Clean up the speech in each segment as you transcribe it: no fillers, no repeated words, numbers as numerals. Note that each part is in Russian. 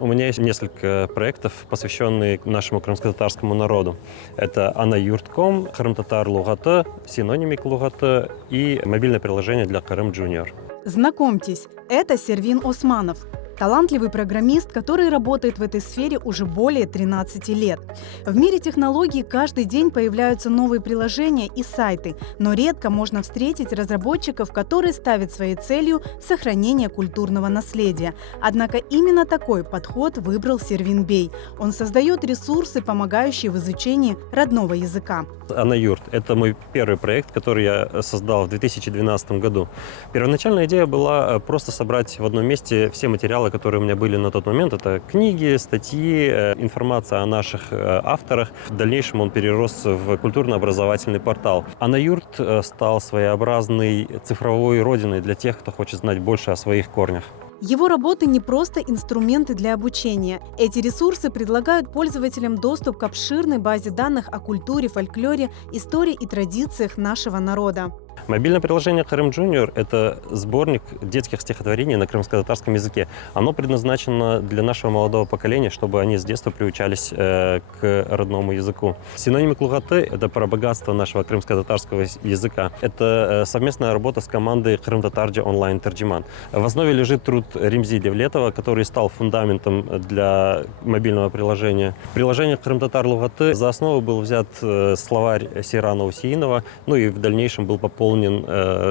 У меня есть несколько проектов, посвященные нашему крымско-татарскому народу. Это Анаюрт.ком, Крым-татар Лугаты, Синонимик Лугаты и мобильное приложение для Крым Junior. Знакомьтесь, это Сервин Османов. Талантливый программист, который работает в этой сфере уже более 13 лет. В мире технологий каждый день появляются новые приложения и сайты, но редко можно встретить разработчиков, которые ставят своей целью сохранение культурного наследия. Однако именно такой подход выбрал Сервин Бей. Он создает ресурсы, помогающие в изучении родного языка. Анаюрт – это мой первый проект, который я создал в 2012 году. Первоначальная идея была просто собрать в одном месте все материалы, которые у меня были на тот момент. Это книги, статьи, информация о наших авторах. В дальнейшем он перерос в культурно-образовательный портал. Анаюрт стал своеобразной цифровой родиной для тех, кто хочет знать больше о своих корнях. Его работы не просто инструменты для обучения. Эти ресурсы предлагают пользователям доступ к обширной базе данных о культуре, фольклоре, истории и традициях нашего народа. Мобильное приложение Крым Junior – это сборник детских стихотворений на крымско-татарском языке. Оно предназначено для нашего молодого поколения, чтобы они с детства приучались к родному языку. Синонимик Лугаты – это про богатство нашего крымско-татарского языка. Это совместная работа с командой Крым-татарджи онлайн-терджиман. В основе лежит труд Римзи Девлетова, который стал фундаментом для мобильного приложения. Приложение Крым-татар Лугаты за основу был взят словарь Сейрана Усеинова, ну и в дальнейшем был пополнен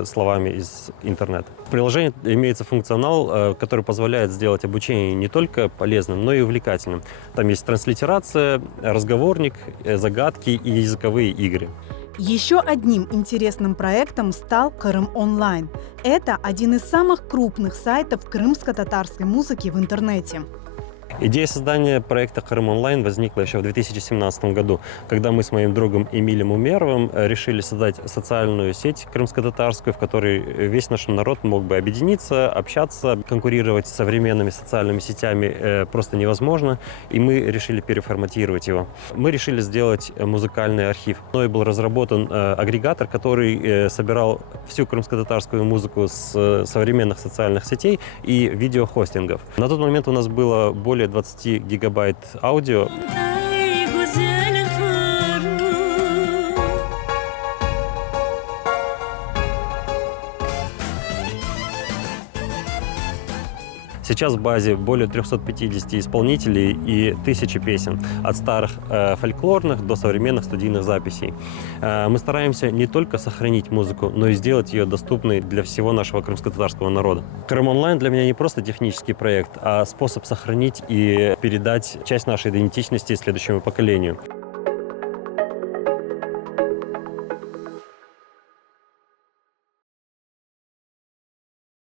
словами из интернета. В приложении имеется функционал, который позволяет сделать обучение не только полезным, но и увлекательным. Там есть транслитерация, разговорник, загадки и языковые игры. Еще одним интересным проектом стал Крым Онлайн. Это один из самых крупных сайтов крымско-татарской музыки в интернете. Идея создания проекта Крым Онлайн возникла еще в 2017 году, когда мы с моим другом Эмилем Умеровым решили создать социальную сеть крымско-татарскую, в которой весь наш народ мог бы объединиться, общаться. Конкурировать с современными социальными сетями просто невозможно, и мы решили переформатировать его. Мы решили сделать музыкальный архив. Мной был разработан агрегатор, который собирал всю крымско-татарскую музыку с современных социальных сетей и видеохостингов. На тот момент у нас было более 20 гигабайт аудио. Сейчас в базе более 350 исполнителей и 1000 песен, от старых фольклорных до современных студийных записей. Мы стараемся не только сохранить музыку, но и сделать ее доступной для всего нашего крымско-татарского народа. Крым Онлайн для меня не просто технический проект, а способ сохранить и передать часть нашей идентичности следующему поколению.